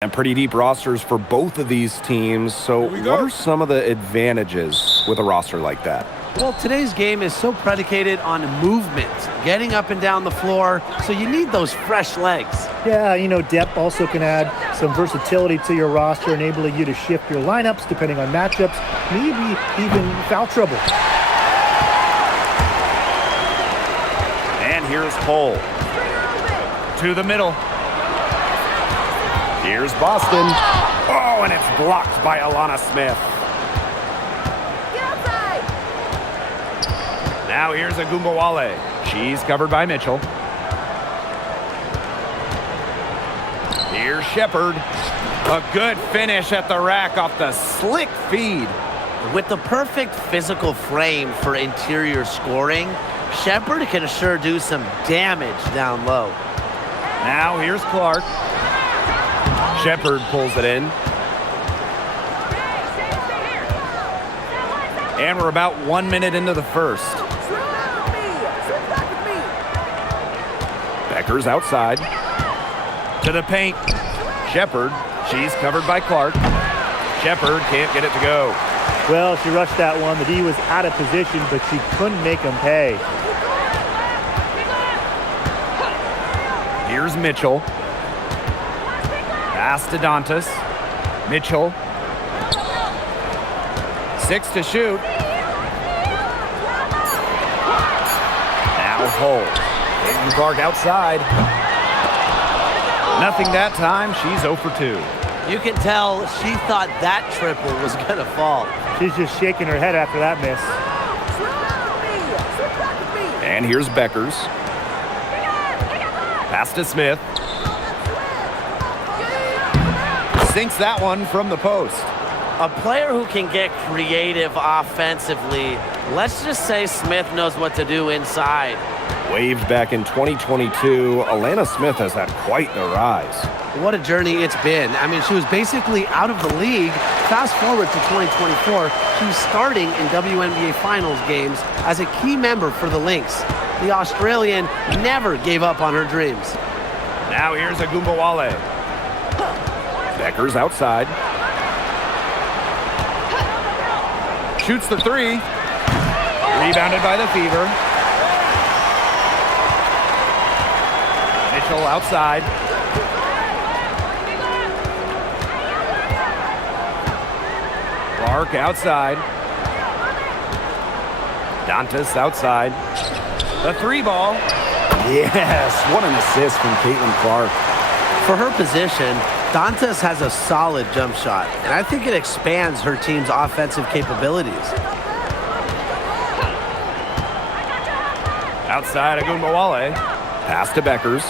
And pretty deep rosters for both of these teams. So what are some of the advantages with a roster like that? Well, today's game is so predicated on movement, getting up and down the floor, so you need those fresh legs. Yeah, depth also can add some versatility to your roster, enabling you to shift your lineups depending on matchups, maybe even foul trouble. And here's Cole. To the middle. Here's Boston. Oh, and it's blocked by Alana Smith. Now here's Agumbawale. She's covered by Mitchell. Here's Shepard. A good finish at the rack off the slick feed. With the perfect physical frame for interior scoring, Shepard can sure do some damage down low. Now here's Clark. Shepard pulls it in. And we're about 1 minute into the first. Becker's outside. To the paint. Shepard. She's covered by Clark. Shepard can't get it to go. Well, she rushed that one. The D was out of position, but she couldn't make him pay. Here's Mitchell. Pass to Dantas. Mitchell. 6 to shoot. Now Hull. Hayden Clark outside. Nothing that time. She's 0 for 2. You can tell she thought that triple was going to fall. She's just shaking her head after that miss. And here's Beckers. Pass to Smith. Sinks that one from the post. A player who can get creative offensively. Let's just say Smith knows what to do inside. Waived back in 2022, Alana Smith has had quite the rise. What a journey it's been. I mean, she was basically out of the league. Fast forward to 2024, she's starting in WNBA Finals games as a key member for the Lynx. The Australian never gave up on her dreams. Now here's Agumbawale. Becker's outside. Shoots the three. Rebounded by the Fever. Mitchell outside. Clark outside. Dantas outside. The three ball. Yes, what an assist from Caitlin Clark. For her position, Dantas has a solid jump shot, and I think it expands her team's offensive capabilities. Outside Agumbawale. Pass to Beckers.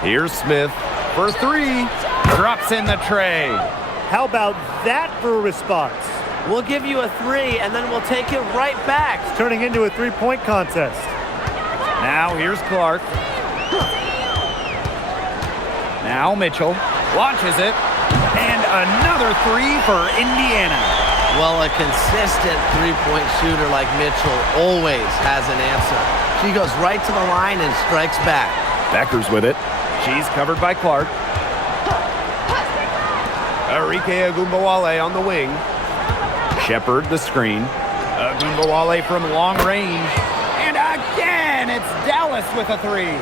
Here's Smith for three. Drops in the tray. How about that for a response? We'll give you a three, and then we'll take it right back. It's turning into a three-point contest. Now here's Clark. Now Mitchell launches it. And another three for Indiana. Well, a consistent three-point shooter like Mitchell always has an answer. She goes right to the line and strikes back. Becker's with it. She's covered by Clark. Arike Agumbawale on the wing. Shepard the screen. Agumbawale from long range. And again, it's Dallas with a three.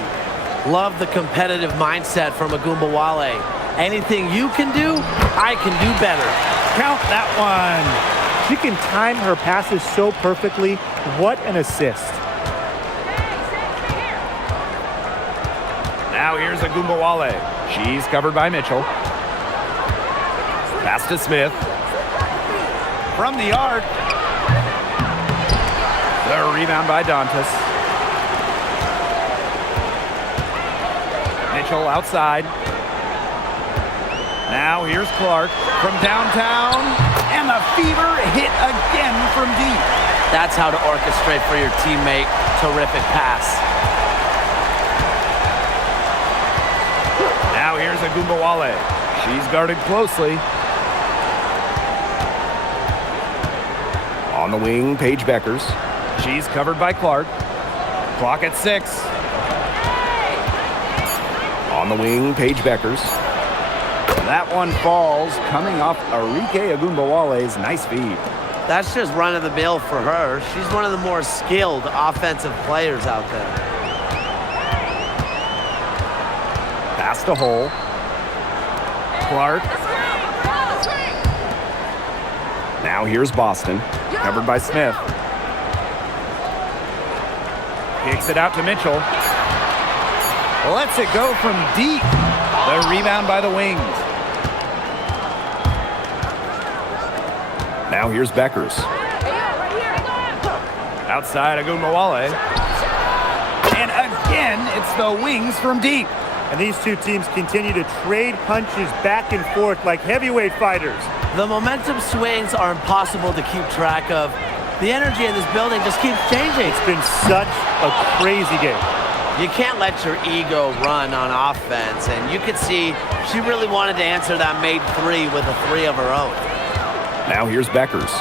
Love the competitive mindset from Agumbawale. Anything you can do, I can do better. Count that one. She can time her passes so perfectly. What an assist. Now here's Agumbawale. She's covered by Mitchell. Pass to Smith. From the arc. The rebound by Dantas. Mitchell outside. Now here's Clark from downtown. And the Fever hit again from deep. That's how to orchestrate for your teammate. Terrific pass. Now here's Agumbawale. She's guarded closely. On the wing, Paige Beckers. She's covered by Clark. Clock at 6. On the wing, Paige Beckers. That one falls, coming off Arike Ogunbowale's nice feed. That's just run-of-the-mill for her. She's one of the more skilled offensive players out there. Pass to Hole. Clark. Now here's Boston, covered by Smith. Kicks it out to Mitchell. Lets it go from deep. The rebound by the Wings. Now here's Beckers. Outside Ogunbowale. And again, it's the Wings from deep. And these two teams continue to trade punches back and forth like heavyweight fighters. The momentum swings are impossible to keep track of. The energy in this building just keeps changing. It's been such a crazy game. You can't let your ego run on offense, and you could see she really wanted to answer that made three with a three of her own. Now here's Beckers.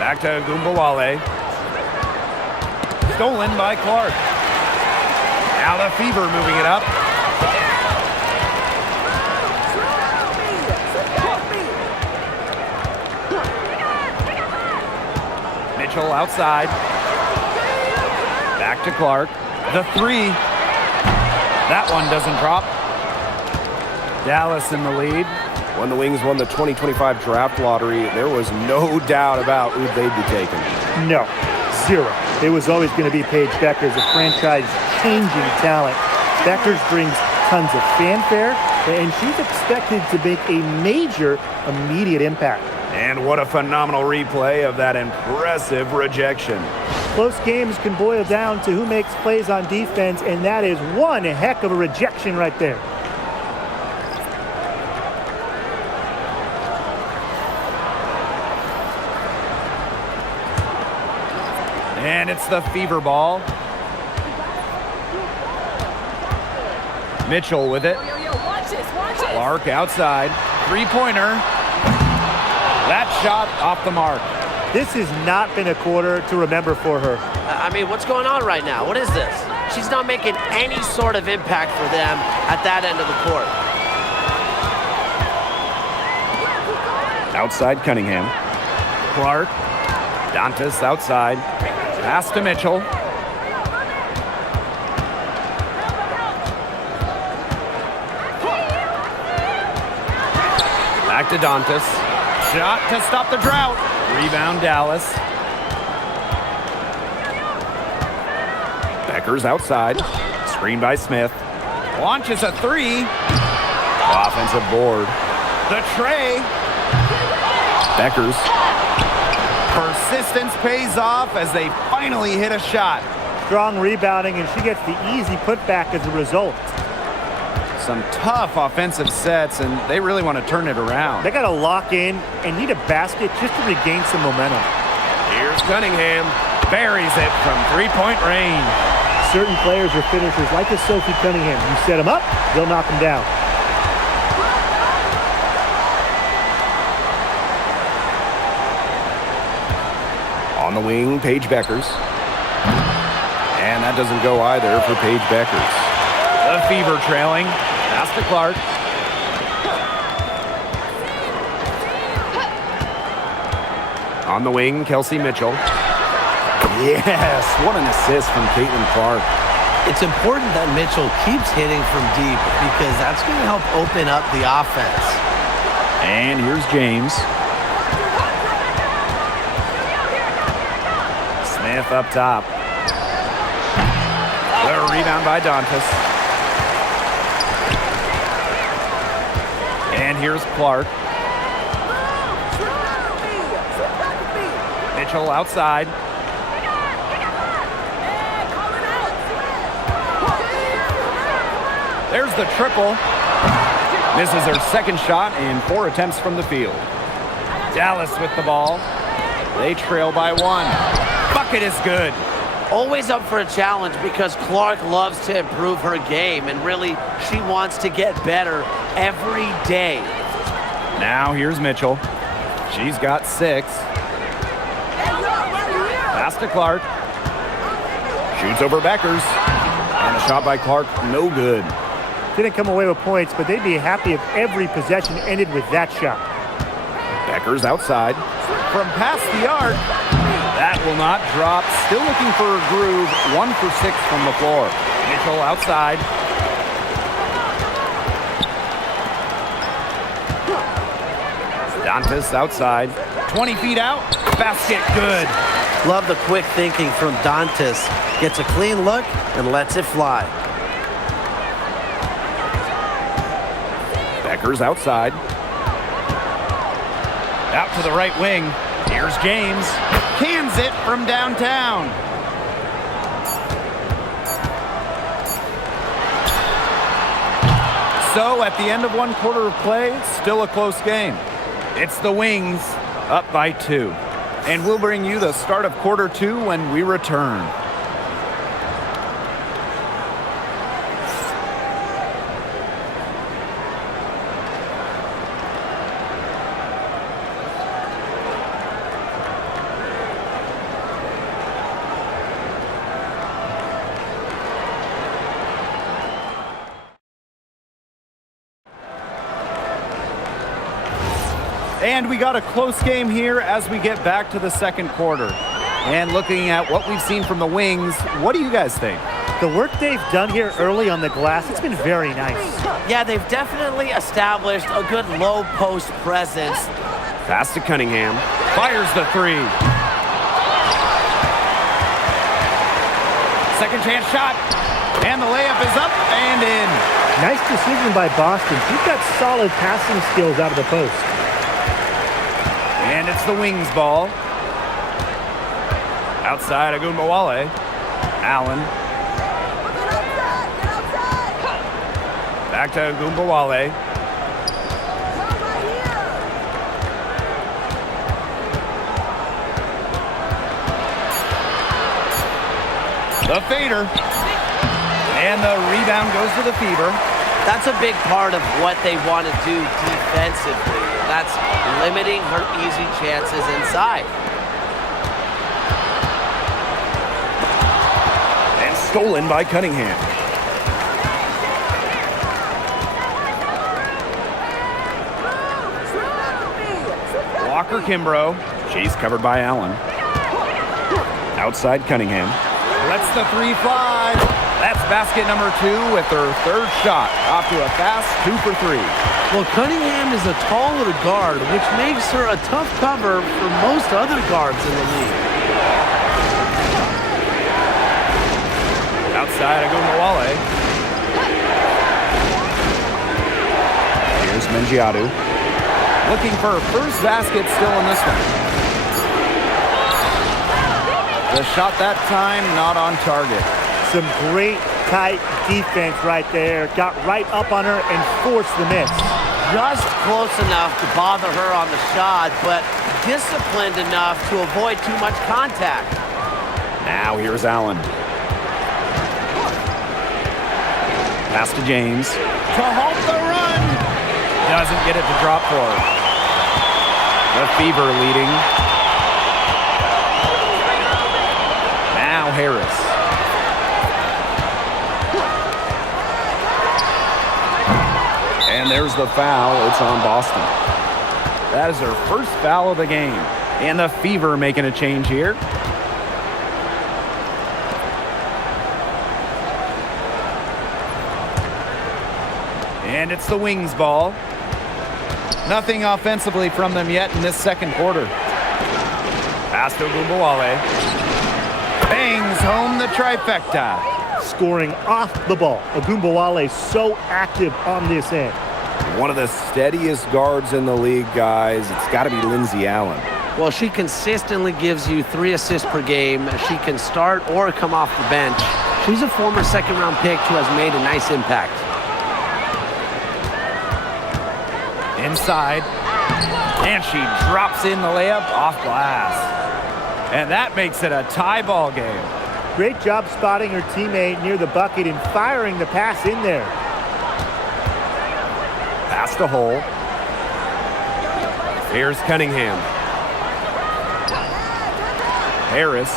Back to Ogunbowale. Stolen by Clark. Now the Fever moving it up. Mitchell outside. Back to Clark. The three. That one doesn't drop. Dallas in the lead. When the Wings won the 2025 draft lottery, there was no doubt about who they'd be taking. No, zero. It was always going to be Paige Beckers, a franchise-changing talent. Beckers brings tons of fanfare, and she's expected to make a major immediate impact. And what a phenomenal replay of that impressive rejection. Close games can boil down to who makes plays on defense, and that is one heck of a rejection right there. And it's the Fever ball. Mitchell with it. Clark outside. Three-pointer. That shot off the mark. This has not been a quarter to remember for her. I mean, what's going on right now? What is this? She's not making any sort of impact for them at that end of the court. Outside Cunningham. Clark. Dantas outside. Pass to Mitchell. Back to Dantas. Shot to stop the drought. Rebound Dallas. Beckers outside. Screen by Smith. Launches a three. Offensive board. The tray. Beckers. Persistence pays off as they finally hit a shot. Strong rebounding, and she gets the easy putback as a result. Some tough offensive sets, and they really want to turn it around. They got to lock in and need a basket just to regain some momentum. Here's Cunningham. Buries it from three-point range. Certain players are finishers like a Sophie Cunningham. You set them up, they'll knock them down. On the wing, Paige Beckers. And that doesn't go either for Paige Beckers. The Fever trailing. Pass to Clark. On the wing, Kelsey Mitchell. Yes, what an assist from Caitlin Clark. It's important that Mitchell keeps hitting from deep because that's going to help open up the offense. And here's James. Smith up top. The rebound by Dantas. And here's Clark. Mitchell outside. There's the triple. Misses her second shot in 4 attempts from the field. Dallas with the ball. They trail by 1. Bucket is good. Always up for a challenge because Clark loves to improve her game, and really, she wants to get better every day. Now here's Mitchell. She's got 6. Pass to Clark. Shoots over Beckers. And a shot by Clark, no good. Didn't come away with points, but they'd be happy if every possession ended with that shot. Becker's outside. From past the arc, that will not drop. Still looking for a groove. 1 for 6 from the floor. Mitchell outside. Dantas outside. 20 feet out. Basket good. Love the quick thinking from Dantas. Gets a clean look and lets it fly. Becker's outside. Out to the right wing. Here's James. Cans it from downtown. So at the end of 1 quarter of play, still a close game. It's the Wings up by 2. And we'll bring you the start of quarter 2 when we return. And we got a close game here as we get back to the second quarter. And looking at what we've seen from the Wings, what do you guys think? The work they've done here early on the glass, it's been very nice. Yeah, they've definitely established a good low post presence. Pass to Cunningham. Fires the 3. Second chance shot. And the layup is up and in. Nice decision by Boston. He's got solid passing skills out of the post. And it's the Wings ball. Outside Agumbawale. Allen. Back to Agumbawale. The fader. And the rebound goes to the Fever. That's a big part of what they want to do defensively. That's limiting her easy chances inside. And stolen by Cunningham. Walker Kimbrough. She's covered by Allen. Outside Cunningham. Lets the 3 fly. That's basket number 2 with her 3rd shot. Off to a fast 2 for 3. Well, Cunningham is a taller guard, which makes her a tough cover for most other guards in the league. Outside Agumbawale. Here's Mengiadu. Looking for her first basket still in this one. The shot that time not on target. Some great tight defense right there. Got right up on her and forced the miss. Just close enough to bother her on the shot, but disciplined enough to avoid too much contact. Now here's Allen. Pass to James. To halt the run. Doesn't get it to drop for her. The Fever leading. Now Harris. And there's the foul. It's on Boston. That is their first foul of the game. And the Fever making a change here. And it's the Wings ball. Nothing offensively from them yet in this second quarter. Pass to Agumbawale. Bangs home the trifecta. Scoring off the ball. Agumbawale so active on this end. One of the steadiest guards in the league, guys. It's got to be Lindsay Allen. Well, she consistently gives you 3 assists per game. She can start or come off the bench. She's a former second-round pick who has made a nice impact. Inside. And she drops in the layup off glass. And that makes it a tie ball game. Great job spotting her teammate near the bucket and firing the pass in there. Pass to Hole. Here's Cunningham. Harris.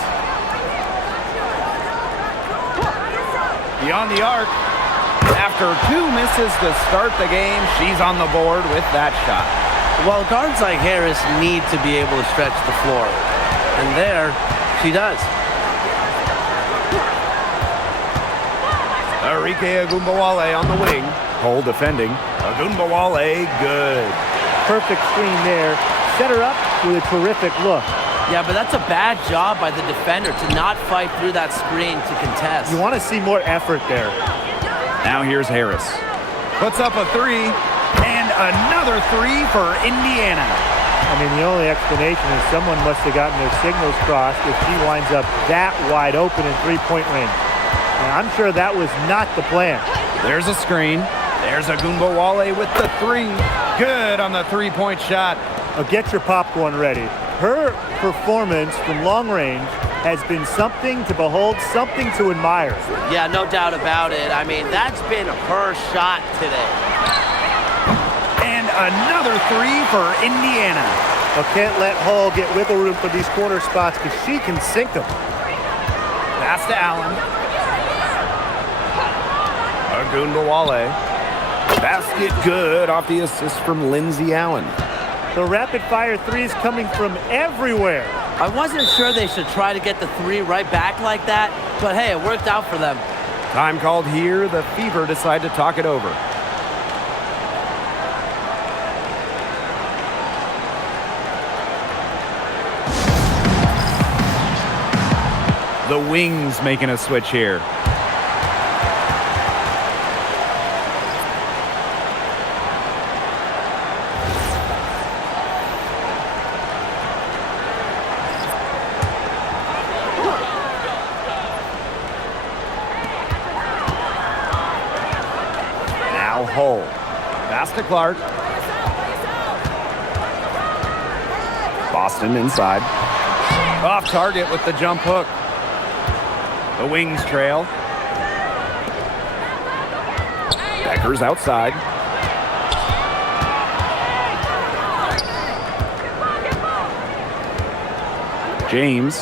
Beyond the arc. After 2 misses to start the game, she's on the board with that shot. Well, guards like Harris need to be able to stretch the floor. And there, she does. Arike Ogunbowale on the wing. Hole defending. Ogunbowale, good. Perfect screen there. Set her up with a terrific look. Yeah, but that's a bad job by the defender to not fight through that screen to contest. You want to see more effort there. Now here's Harris. Puts up a 3, and another 3 for Indiana. I mean, the only explanation is someone must have gotten their signals crossed if she winds up that wide open in three-point range. And I'm sure that was not the plan. There's a screen. There's Ogunbowale with the 3. Good on the three-point shot. Now get your popcorn ready. Her performance from long range has been something to behold, something to admire. Yeah, no doubt about it. I mean, that's been her shot today. And another 3 for Indiana. Well, can't let Hall get wiggle room for these corner spots because she can sink them. Pass to Allen. Ogunbowale. Basket good off the assist from Lindsay Allen. The rapid-fire threes coming from everywhere. I wasn't sure they should try to get the 3 right back like that, but hey, it worked out for them. Time called here. The Fever decide to talk it over. The Wings making a switch here. Hull. Pass to Clark. Boston inside. Off target with the jump hook. The Wings trail. Becker's outside. James.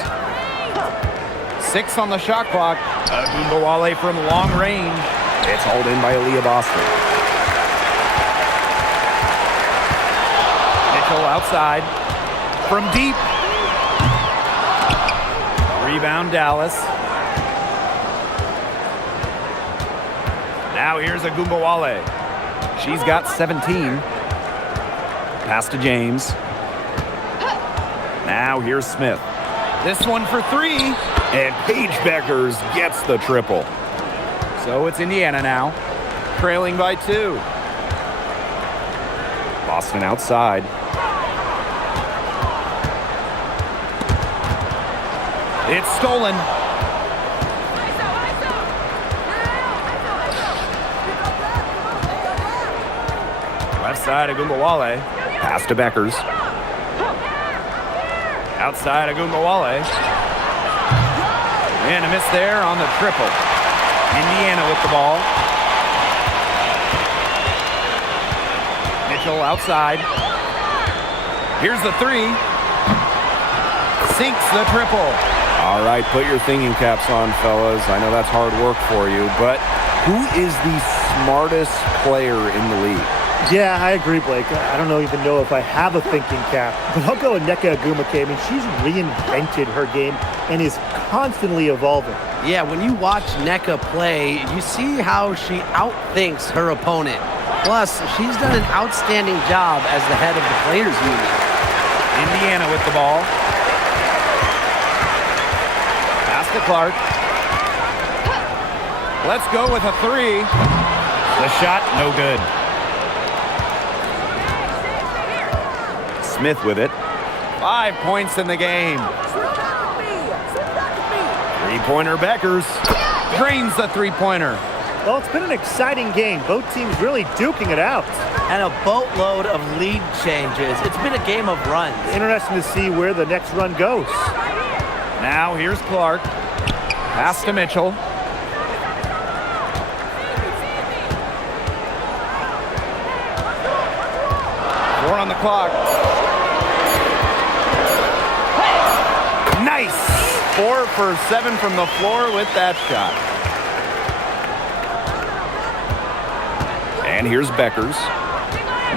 6 on the shot clock. Ogunbowale from long range. It's hauled in by Aaliyah Boston. Outside from deep. Rebound Dallas. Now here's Ogunbowale. She's got 17. Pass to James. Now here's Smith. This one for 3. And Paige Beckers gets the triple. So it's Indiana now, trailing by 2. Boston outside. It's stolen. Left side, Ogunbowale. Pass to Beckers. Outside, Ogunbowale. And a miss there on the triple. Indiana with the ball. Mitchell outside. Here's the 3. Sinks the triple. All right, put your thinking caps on, fellas. I know that's hard work for you, but who is the smartest player in the league? Yeah, I agree, Blake. I don't even know if I have a thinking cap, but I'll go with Nneka Ogwumike. I mean, she's reinvented her game and is constantly evolving. Yeah, when you watch Nneka play, you see how she outthinks her opponent. Plus, she's done an outstanding job as the head of the players union. Indiana with the ball. Pass to Clark. Let's go with a 3. The shot, no good. Smith with it. 5 points in the game. 3-pointer Beckers. Drains the 3-pointer. Well, it's been an exciting game. Both teams really duking it out. And a boatload of lead changes. It's been a game of runs. Interesting to see where the next run goes. Now here's Clark. Pass to Mitchell. Four on the clock. Nice. 4 for 7 from the floor with that shot. And here's Beckers.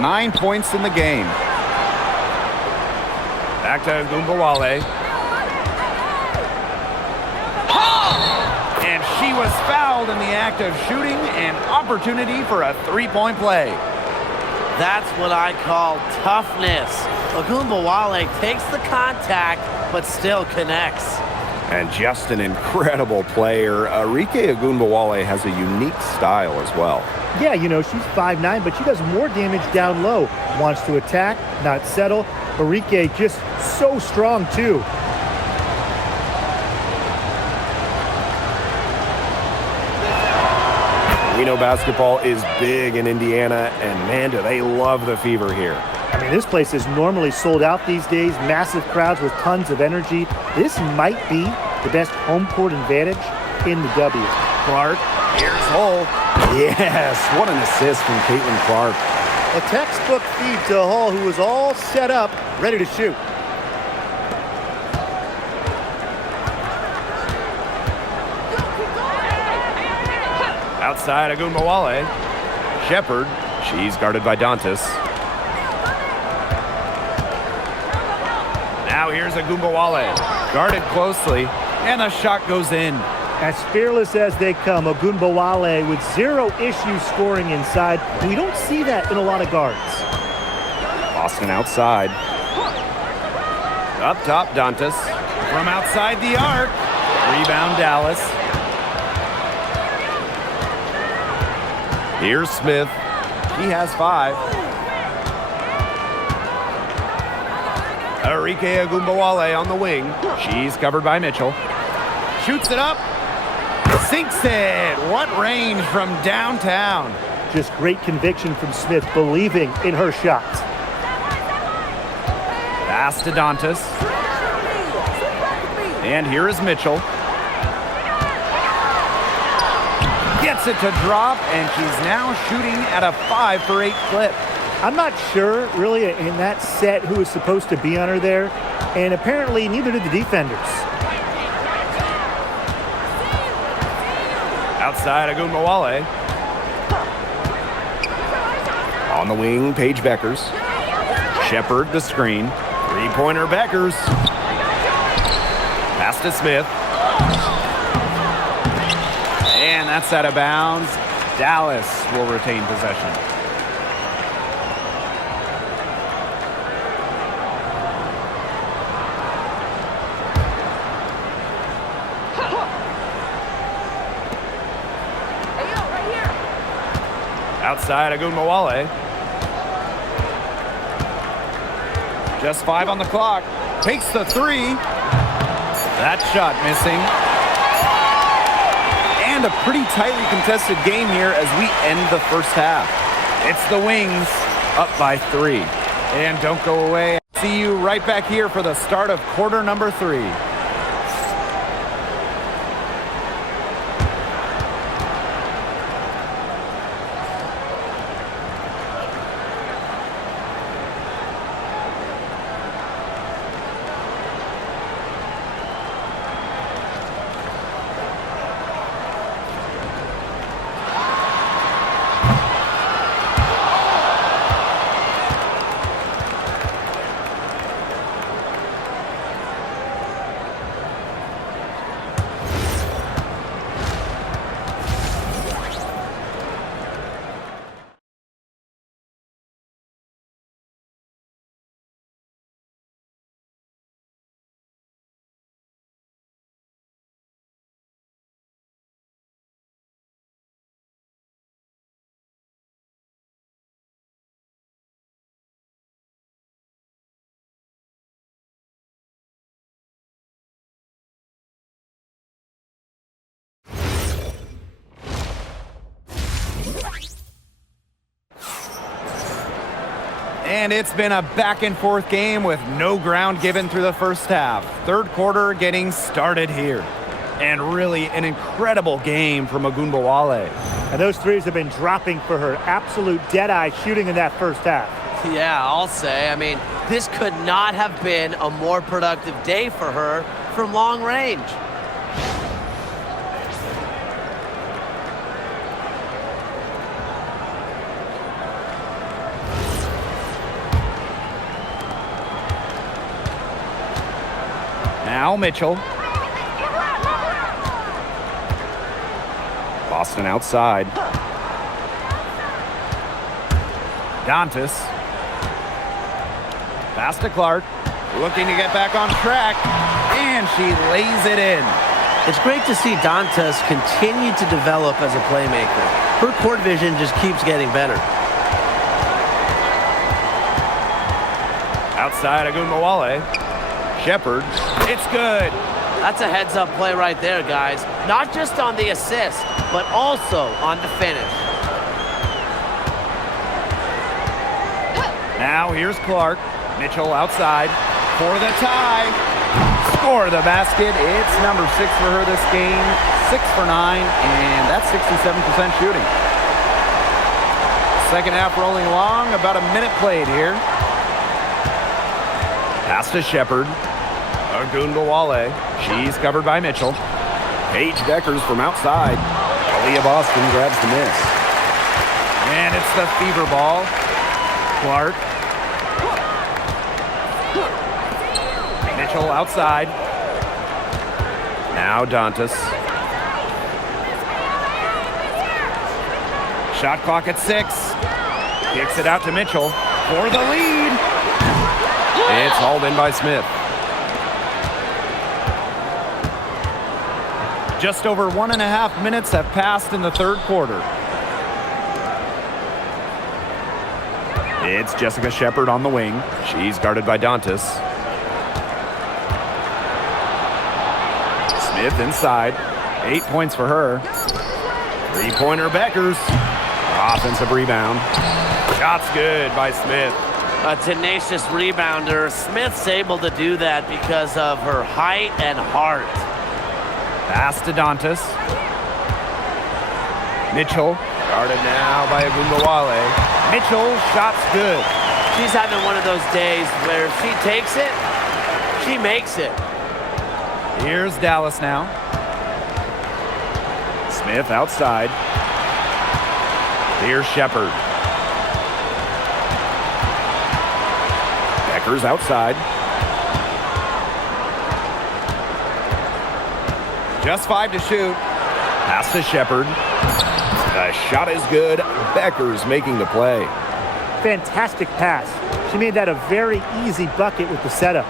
9 points in the game. Back to Gumbawale. And she was fouled in the act of shooting, an opportunity for a three-point play. That's what I call toughness. Ogunbowale takes the contact, but still connects. And just an incredible player. Arike Ogunbowale has a unique style as well. Yeah, you know, she's 5'9", but she does more damage down low. Wants to attack, not settle. Arike just so strong, too. We know basketball is big in Indiana, and man, do they love the Fever here. I mean, this place is normally sold out these days, massive crowds with tons of energy. This might be the best home court advantage in the W. Clark, here's Hull. Yes, what an assist from Caitlin Clark. A textbook feed to Hull, who was all set up, ready to shoot. Outside Ogunbowale. Shepard, she's guarded by Dantas. Now here's Ogunbowale, guarded closely, and the shot goes in. As fearless as they come, Ogunbowale with zero issues scoring inside. We don't see that in a lot of guards. Boston outside. Up top, Dantas. From outside the arc. Rebound, Dallas. Here's Smith. He has 5. Arike Ogunbowale on the wing. She's covered by Mitchell. Shoots it up. Sinks it. What range from downtown. Just great conviction from Smith, believing in her shots. Pass to Dantas. And here is Mitchell. Gets it to drop, and she's now shooting at a 5 for 8 clip. I'm not sure, really, in that set who was supposed to be on her there, and apparently neither did the defenders. Outside Ogunbowale. On the wing, Paige Beckers. Shepard the screen. Three-pointer Beckers. Pass to Smith. And that's out of bounds. Dallas will retain possession. Outside Ogunbowale. Just 5 on the clock. Takes the 3. That shot missing. And a pretty tightly contested game here as we end the first half. It's the Wings up by 3. And don't go away. See you right back here for the start of quarter number 3. And it's been a back-and-forth game with no ground given through the first half. Third quarter getting started here. And really an incredible game from Ogunbowale. And those threes have been dropping for her. Absolute dead-eye shooting in that first half. Yeah, I'll say. I mean, this could not have been a more productive day for her from long range. Now Mitchell. Boston outside. Dantas. Pass to Clark. Looking to get back on track. And she lays it in. It's great to see Dantas continue to develop as a playmaker. Her court vision just keeps getting better. Outside Agunbowale. Shepard. It's good. That's a heads-up play right there, guys. Not just on the assist, but also on the finish. Now here's Clark. Mitchell outside for the tie. Score the basket. It's number 6 for her this game. 6 for 9, and that's 67% shooting. Second half rolling along. About a minute played here. Pass to Shepard. Agunbowale. She's covered by Mitchell. Paige Deckers from outside. Aaliyah Boston grabs the miss. And it's the Fever ball. Clark. Mitchell outside. Now Dantas. Shot clock at 6. Kicks it out to Mitchell for the lead. It's hauled in by Smith. Just over 1.5 minutes have passed in the third quarter. It's Jessica Shepard on the wing. She's guarded by Dantas. Smith inside. 8 points for her. Three-pointer Beckers. Offensive rebound. Shot's good by Smith. A tenacious rebounder. Smith's able to do that because of her height and heart. Pass to Dantas. Mitchell, guarded now by Agunbowale. Mitchell, shot's good. She's having one of those days where if she takes it, she makes it. Here's Dallas now. Smith outside. Here's Shepard. Beckers outside. Just 5 to shoot. Pass to Shepard. The shot is good. Beckers making the play. Fantastic pass. She made that a very easy bucket with the setup.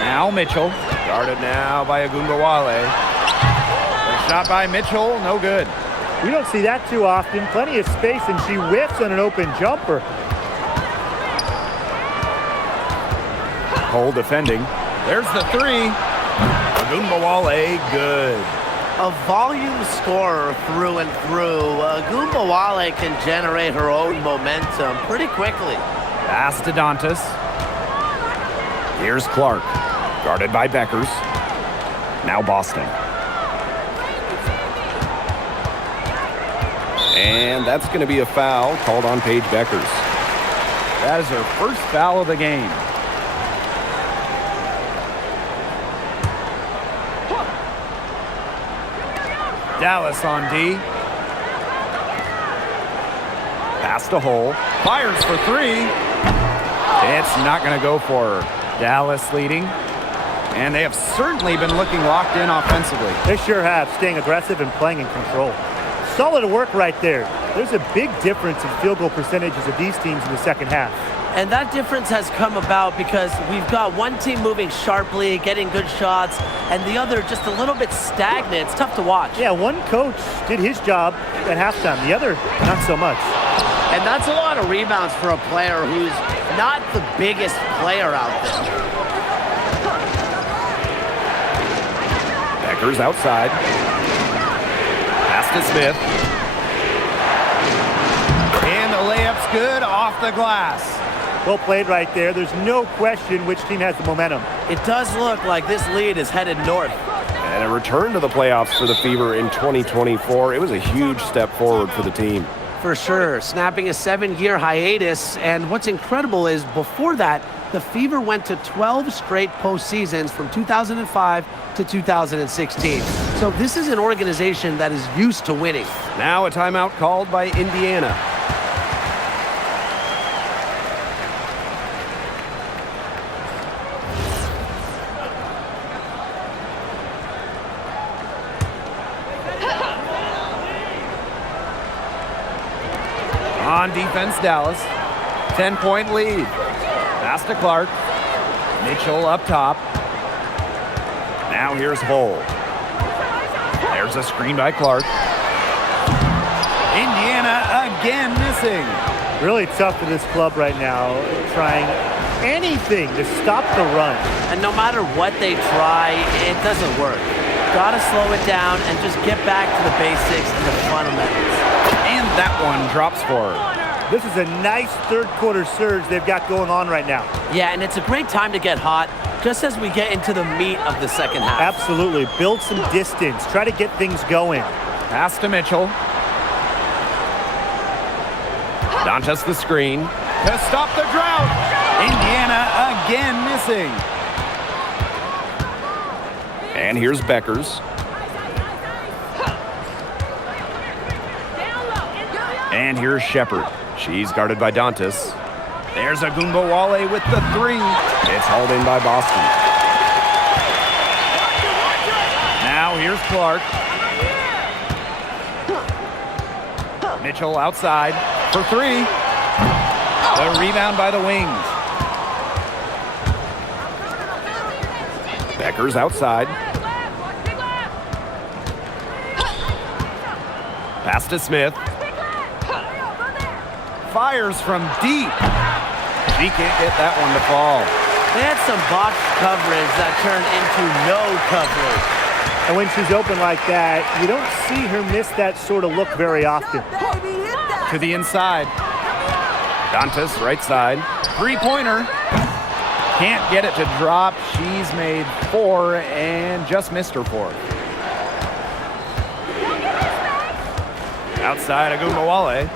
Now Mitchell. Guarded now by Agunbowale. The shot by Mitchell, no good. We don't see that too often. Plenty of space, and she whiffs on an open jumper. Cole defending. There's the 3. Agunbowale, good. A volume scorer through and through. Agunbowale can generate her own momentum pretty quickly. Pass to Dantas. Here's Clark. Guarded by Beckers. Now Boston. And that's going to be a foul called on Paige Beckers. That is her first foul of the game. Dallas on D. Pass to Hole. Fires for 3. It's not going to go for her. Dallas leading. And they have certainly been looking locked in offensively. They sure have, staying aggressive and playing in control. Solid work right there. There's a big difference in field goal percentages of these teams in the second half. And that difference has come about because we've got one team moving sharply, getting good shots, and the other just a little bit stagnant. It's tough to watch. Yeah, one coach did his job at halftime. The other, not so much. And that's a lot of rebounds for a player who's not the biggest player out there. Beckers outside. Pass to Smith. And the layup's good off the glass. Well played right there. There's no question which team has the momentum. It does look like this lead is headed north. And a return to the playoffs for the Fever in 2024. It was a huge step forward for the team. For sure, snapping a 7-year hiatus. And what's incredible is before that, the Fever went to 12 straight postseasons from 2005 to 2016. So this is an organization that is used to winning. Now a timeout called by Indiana. On defense, Dallas. 10-point lead. Pass to Clark. Mitchell up top. Now here's Hull. There's a screen by Clark. Indiana again missing. Really tough for this club right now, trying anything to stop the run. And no matter what they try, it doesn't work. Gotta slow it down and just get back to the basics and the fundamentals. And that one drops for her. This is a nice third quarter surge they've got going on right now. Yeah, and it's a great time to get hot, just as we get into the meat of the second half. Absolutely. Build some distance. Try to get things going. Pass to Mitchell. Dantas the screen to stop the drought. Indiana again missing. And here's Beckers. And here's Shepard. She's guarded by Dantas. There's Agumbawale with the three. It's hauled in by Boston. Now here's Clark. Mitchell outside for three. The rebound by the Wings. Beckers outside. Pass to Smith. Fires from deep. She can't get that one to fall. They had some box coverage that turned into no coverage. And when she's open like that, you don't see her miss that sort of look very often. To the inside. Dantas, right side. Three-pointer. Can't get it to drop. She's made four and just missed her fourth. Outside, Agumbawale.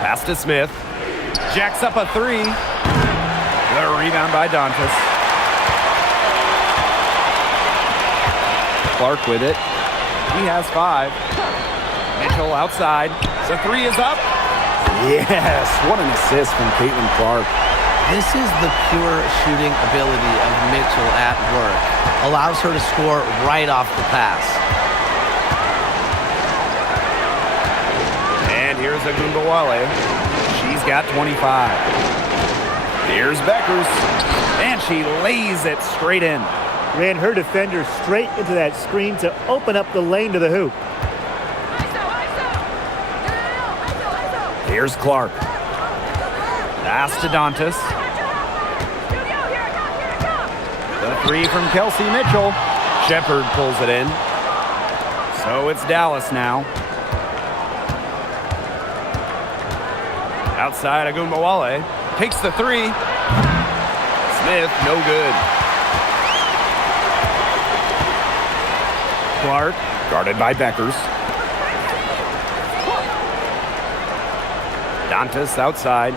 Pass to Smith. Jacks up a three. The rebound by Dantas. Clark with it. He has five. Mitchell outside. The three is up. Yes, what an assist from Caitlin Clark. This is the pure shooting ability of Mitchell at work. Allows her to score right off the pass. And here's Agumbawale. She's got 25. Here's Beckers. And she lays it straight in. Ran her defender straight into that screen to open up the lane to the hoop. Here's Clark. Pass to Dantas. The three from Kelsey Mitchell. Shepard pulls it in. So it's Dallas now. Outside, Agumbawale takes the three. Smith, no good. Clark, Guarded by Beckers. Dantas outside.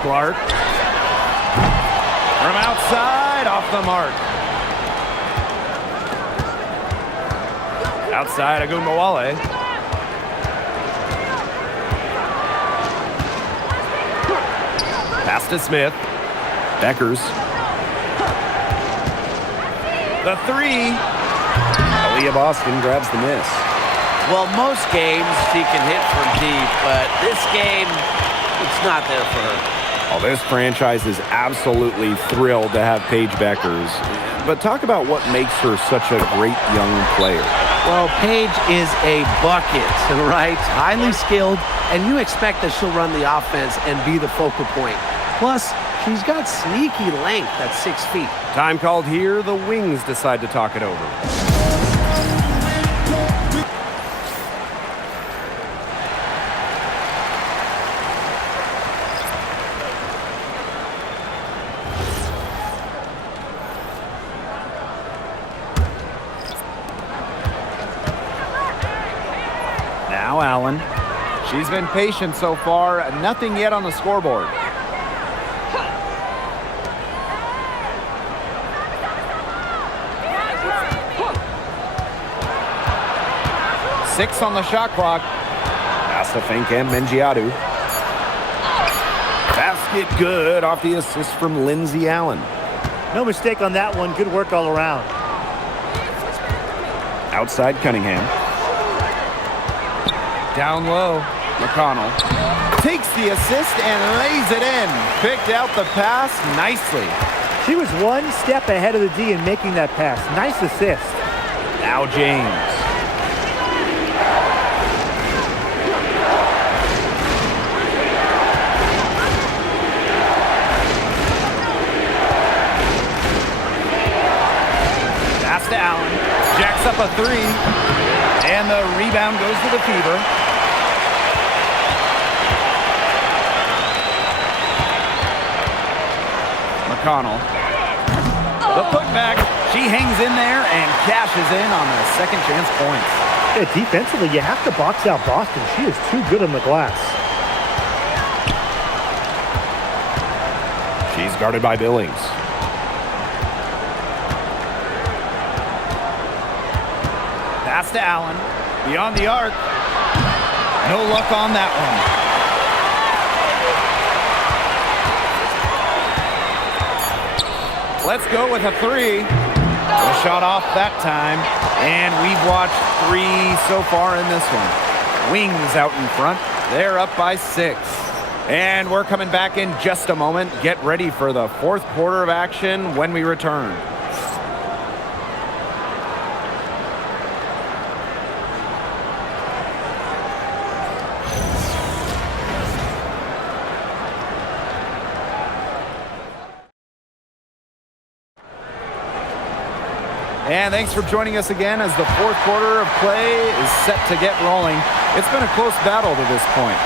Clark. From outside, off the mark. Outside, Agumbawale. Pass to Smith. Beckers. The three. Aaliyah Boston grabs the miss. Well, most games she can hit from deep, but this game, it's not there for her. Oh, this franchise is absolutely thrilled to have Paige Beckers. But talk about what makes her such a great young player. Well, Paige is a bucket, right? Highly skilled, and you expect that she'll run the offense and be the focal point. Plus, she's got sneaky length at 6 feet. Time called here. The Wings decide to talk it over. Now Allen. She's been patient so far. Nothing yet on the scoreboard. Six on the shot clock. Pass to Finkamp Mengiadu. Basket good off the assist from Lindsay Allen. No mistake on that one. Good work all around. Outside Cunningham. Down low. McConnell. takes the assist and lays it in. Picked out the pass nicely. She was one step ahead of the D in making that pass. Nice assist. Now James. Pass to Allen. Jacks up a three. And the rebound goes to the Fever. McConnell. The putback. She hangs in there and cashes in on the second chance points. Yeah, defensively, you have to box out Boston. She is too good on the glass. She's guarded by Billings. Pass to Allen. Beyond the arc. No luck on that one. Let's go with a three. A shot off that time. And we've watched three so far in this one. Wings out in front. They're up by 6. And we're coming back in just a moment. Get ready for the fourth quarter of action when we return. And thanks for joining us again as the fourth quarter of play is set to get rolling. It's been a close battle to this point.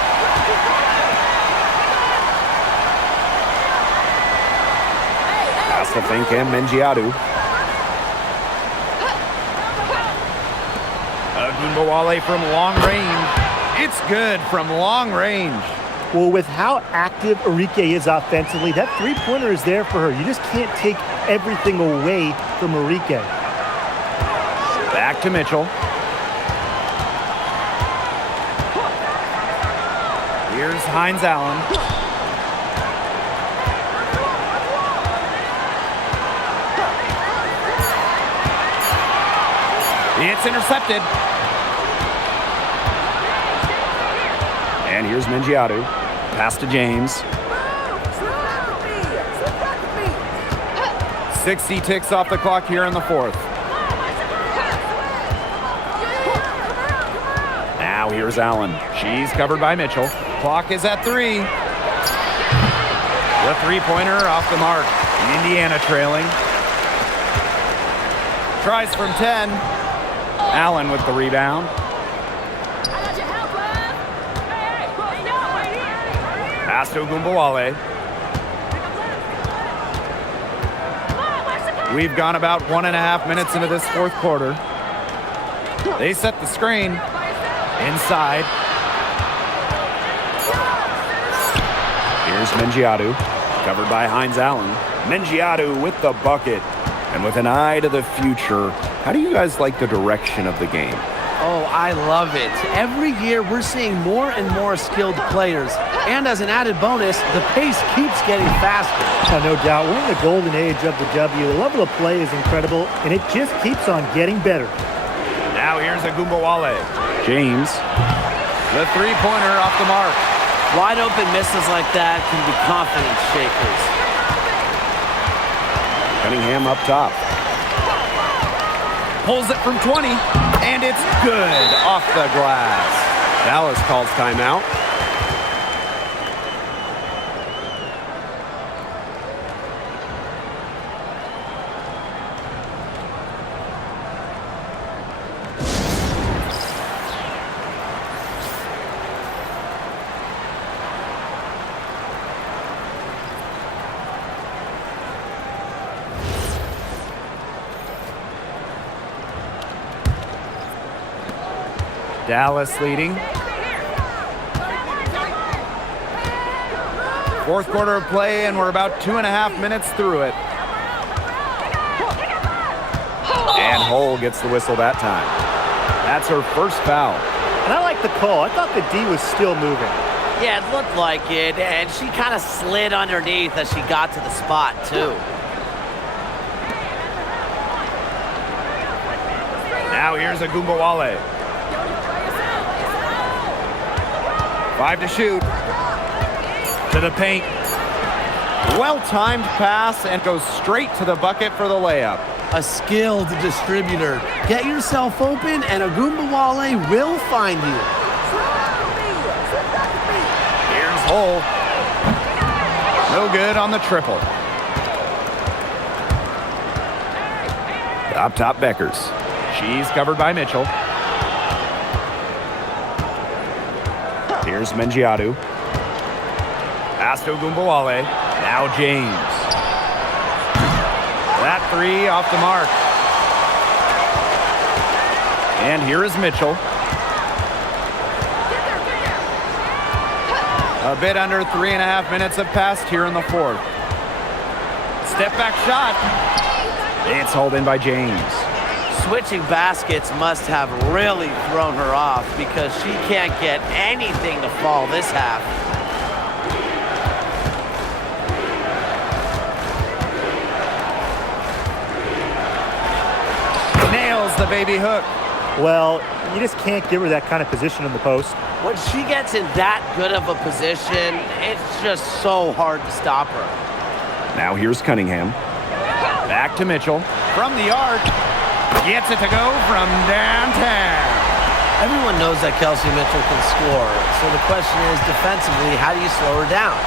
Pass to Fink and Mengiadu. Agunbowale from long range. It's good from long range. Well, with how active Arike is offensively, that three-pointer is there for her. You just can't take everything away from Arike. Back to Mitchell. Here's Hines Allen. It's intercepted. And here's Mengiadu. Pass to James. 60 ticks off the clock here in the fourth. Now here's Allen. She's covered by Mitchell. Clock is at 3. The three-pointer off the mark. Indiana trailing. Tries from 10. Allen with the rebound. Pass to Agunbowale. We've gone about 1.5 minutes into this fourth quarter. They set the screen. Inside. Here's Mengiadu. Covered by Hines Allen. Mengiadu with the bucket. And with an eye to the future, how do you guys like the direction of the game? Oh, I love it. Every year we're seeing more and more skilled players. And as an added bonus, the pace keeps getting faster. Oh, no doubt. We're in the golden age of the W. The level of play is incredible, and it just keeps on getting better. Now here's Agunbowale. James. The three-pointer off the mark. Wide open misses like that can be confidence shakers. Cunningham up top. Pulls it from 20, and it's good off the glass. Dallas calls timeout. Dallas leading. Fourth quarter of play, and we're about 2.5 minutes through it. And Hull gets the whistle that time. That's her first foul. And I like the call. I thought the D was still moving. Yeah, it looked like it, and she kind of slid underneath as she got to the spot, too. Now here's Agunbowale. 5 to shoot. To the paint. Well-timed pass and goes straight to the bucket for the layup. A skilled distributor. Get yourself open and Agumbawale will find you. Here's Hull. No good on the triple. Up top, Beckers. She's covered by Mitchell. Here's Mengiadu. Pass to Agumbawale. Now James. That three off the mark. And here is Mitchell. A bit under 3.5 minutes have passed here in the fourth. Step back shot. It's hauled in by James. Switching baskets must have really thrown her off because she can't get anything to fall this half. Nails the baby hook. Well, you just can't give her that kind of position in the post. When she gets in that good of a position, it's just so hard to stop her. Now here's Cunningham. Back to Mitchell. From the arc. Gets it to go from downtown. Everyone knows that Kelsey Mitchell can score, so the question is, defensively, how do you slow her down?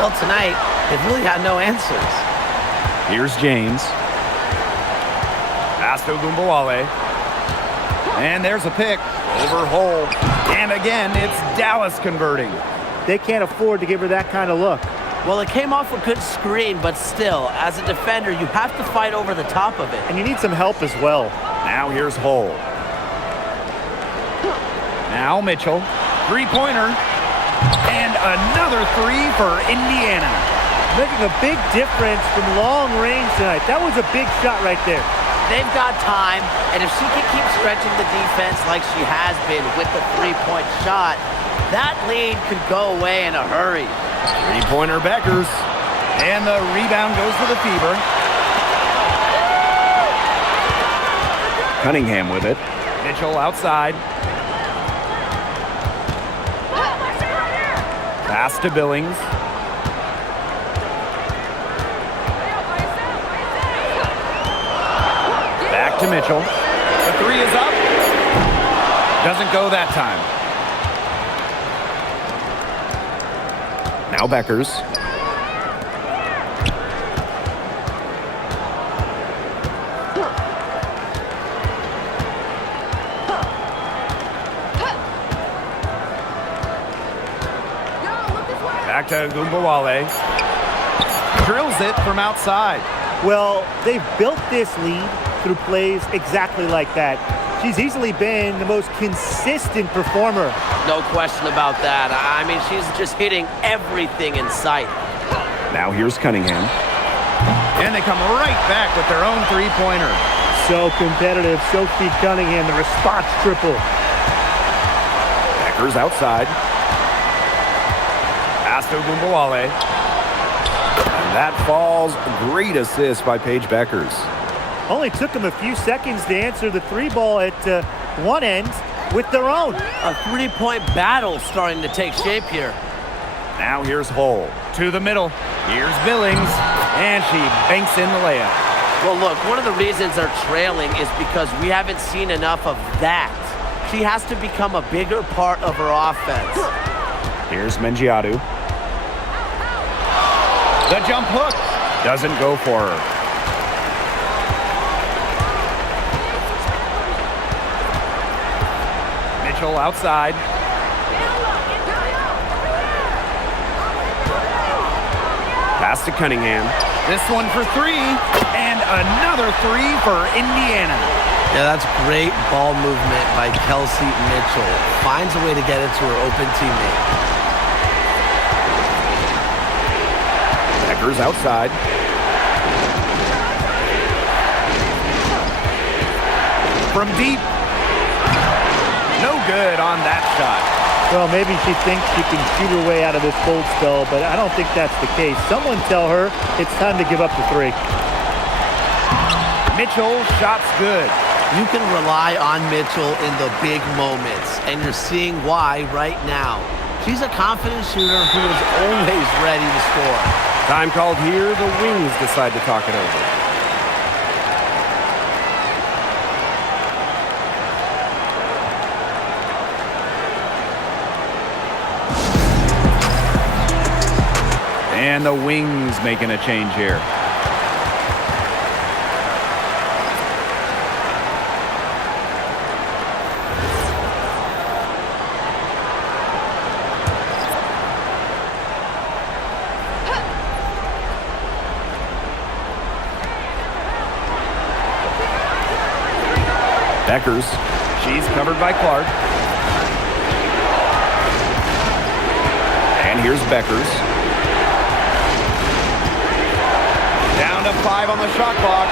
Well, tonight, they've really had no answers. Here's James. Pass to Agumbawale. And there's a pick. Over Hull. And again, it's Dallas converting. They can't afford to give her that kind of look. Well, it came off a good screen, but still, as a defender, you have to fight over the top of it. And you need some help as well. Now here's Hull. Now Mitchell. Three-pointer. And another three for Indiana. Making a big difference from long range tonight. That was a big shot right there. They've got time, and if she can keep stretching the defense like she has been with the three-point shot, that lead could go away in a hurry. Three-pointer Beckers. And the rebound goes to the Fever. Cunningham with it. Mitchell outside. Pass to Billings. Back to Mitchell. The three is up. Doesn't go that time. Now Beckers. Back to Agumbawale. Drills it from outside. Well, they've built this lead through plays exactly like that. She's easily been the most consistent performer. No question about that. I mean, she's just hitting everything in sight. Now here's Cunningham. And they come right back with their own three-pointer. So competitive. Sophie Cunningham, the response triple. Beckers outside. Pass to Agumbawale. And that falls. Great assist by Paige Beckers. Only took them a few seconds to answer the three ball at one end with their own. A three-point battle starting to take shape here. Now here's Hull. To the middle. Here's Billings. And she banks in the layup. Well, look, one of the reasons they're trailing is because we haven't seen enough of that. She has to become a bigger part of her offense. Here's Mengiadu. The jump hook doesn't go for her. Mitchell outside. Pass to Cunningham. This one for three, and another three for Indiana. Yeah, that's great ball movement by Kelsey Mitchell. Finds a way to get it to her open teammate. Beckers outside. From deep. No good on that shot. Well, maybe she thinks she can shoot her way out of this cold spell, but I don't think that's the case. Someone tell her it's time to give up the three. Mitchell, shot's good. You can rely on Mitchell in the big moments, and you're seeing why right now. She's a confident shooter who is always ready to score. Time called here. The Wings decide to talk it over. And the Wings making a change here. Beckers. She's covered by Clark. And here's Beckers. Down to 5 on the shot clock.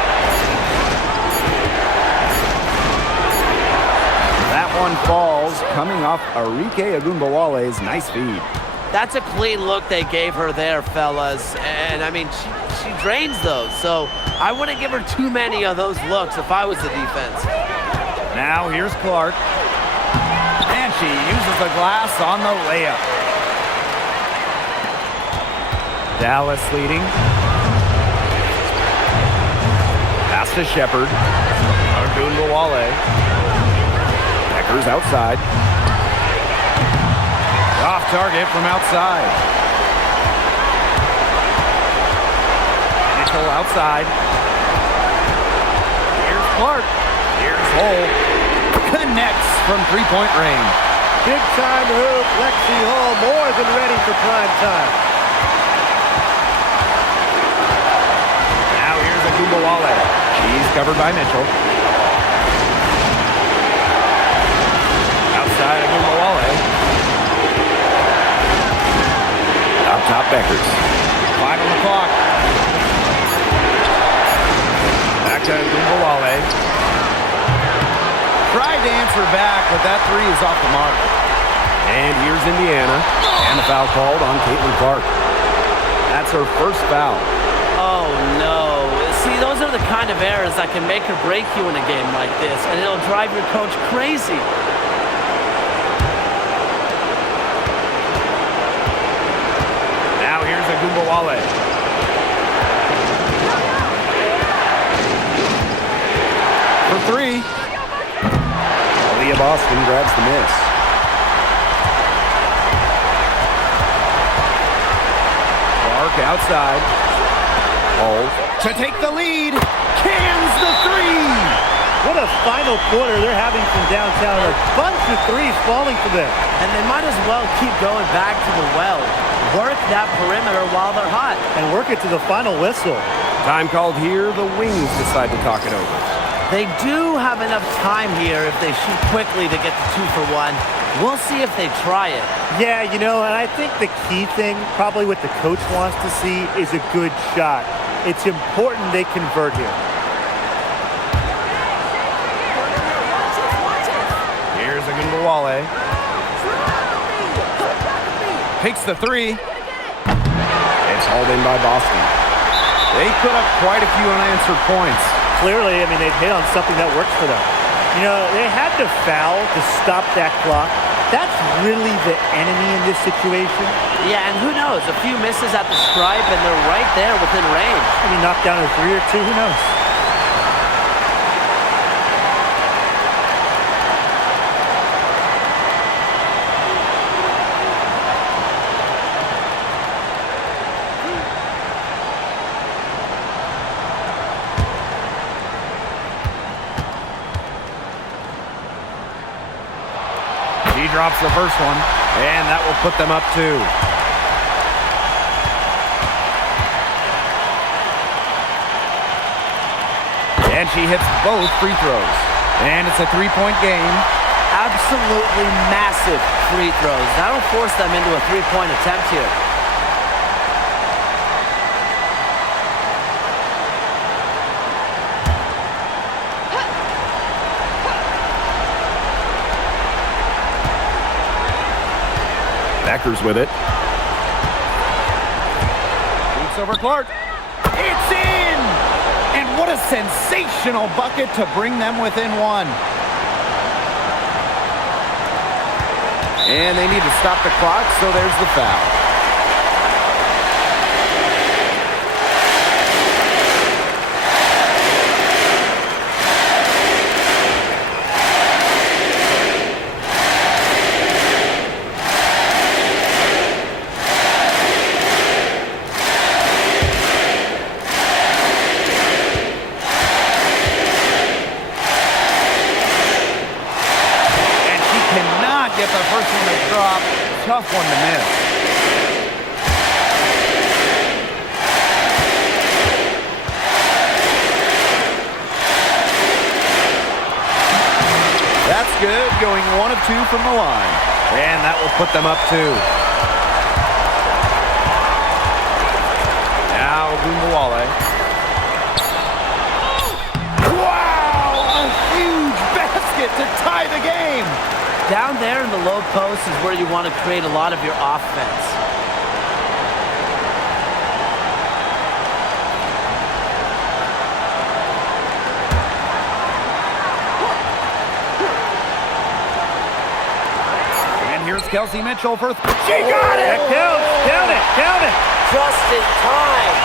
That one falls, coming off Arike Agunbowale's nice feed. That's a clean look they gave her there, fellas. And, I mean, she drains those. So I wouldn't give her too many of those looks if I was the defense. Now here's Clark. And she uses the glass on the layup. Dallas leading. Pass to Shepard. Agunbowale. Beckers outside. Off target from outside. Mitchell outside. Here's Clark. Here's Hull. Connects from three-point range. Big time hoop. Lexi Hull more than ready for prime time. Now here's Agunbowale. She's covered by Mitchell. Outside Agunbowale. Up top Beckers. 5 on the clock. Back to Agunbowale. Tried to answer back, but that three is off the mark. And here's Indiana. And the foul called on Caitlin Clark. That's her first foul. Oh, no. See, those are the kind of errors that can make or break you in a game like this, and it'll drive your coach crazy. Now here's Agunbowale. For three. Leah Boston grabs the miss. Clark outside. Hull. To take the lead. Cans the three. What a final quarter they're having from downtown. A bunch of threes falling for them. And they might as well keep going back to the well. Work that perimeter while they're hot. And work it to the final whistle. Time called here. The Wings decide to talk it over. They do have enough time here if they shoot quickly to get to 2 for 1. We'll see if they try it. Yeah, you know, and I think the key thing, probably what the coach wants to see, is a good shot. It's important they convert here. Here's Agunbowale. Takes the three. It's hauled in by Boston. They put up quite a few unanswered points. Clearly, I mean, they've hit on something that works for them. You know, they had to foul to stop that clock. That's really the enemy in this situation. Yeah, and who knows? A few misses at the stripe, and they're right there within range. Maybe knock down a 3 or 2, who knows? He drops the first one, and that will put them up 2. And she hits both free throws. And it's a 3-point game. Absolutely massive free throws. That'll force them into a 3-point attempt here. Beckers with it. Shoots over Clark. It's in! And what a sensational bucket to bring them within 1. And they need to stop the clock, so there's the foul. Get the first one to drop. Tough one to miss. That's good. Going 1 of 2 from the line. And that will put them up 2. Now Gumbawale. Wow! A huge basket to tie the game. Down there in the low post is where you want to create a lot of your offense. And here's Kelsey Mitchell for... She got it! That counts. Count it. Count it. Just in time.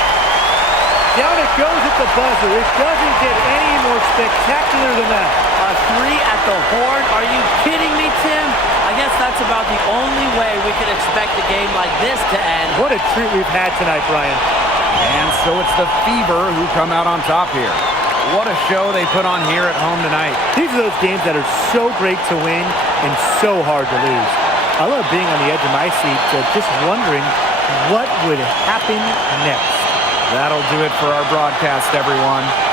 Down it goes at the buzzer. It doesn't get any more spectacular than that. A 3 at the horn? Are you kidding me, Tim? I guess that's about the only way we can expect a game like this to end. What a treat we've had tonight, Brian. And so it's the Fever who come out on top here. What a show they put on here at home tonight. These are those games that are so great to win and so hard to lose. I love being on the edge of my seat, just wondering what would happen next. That'll do it for our broadcast, everyone.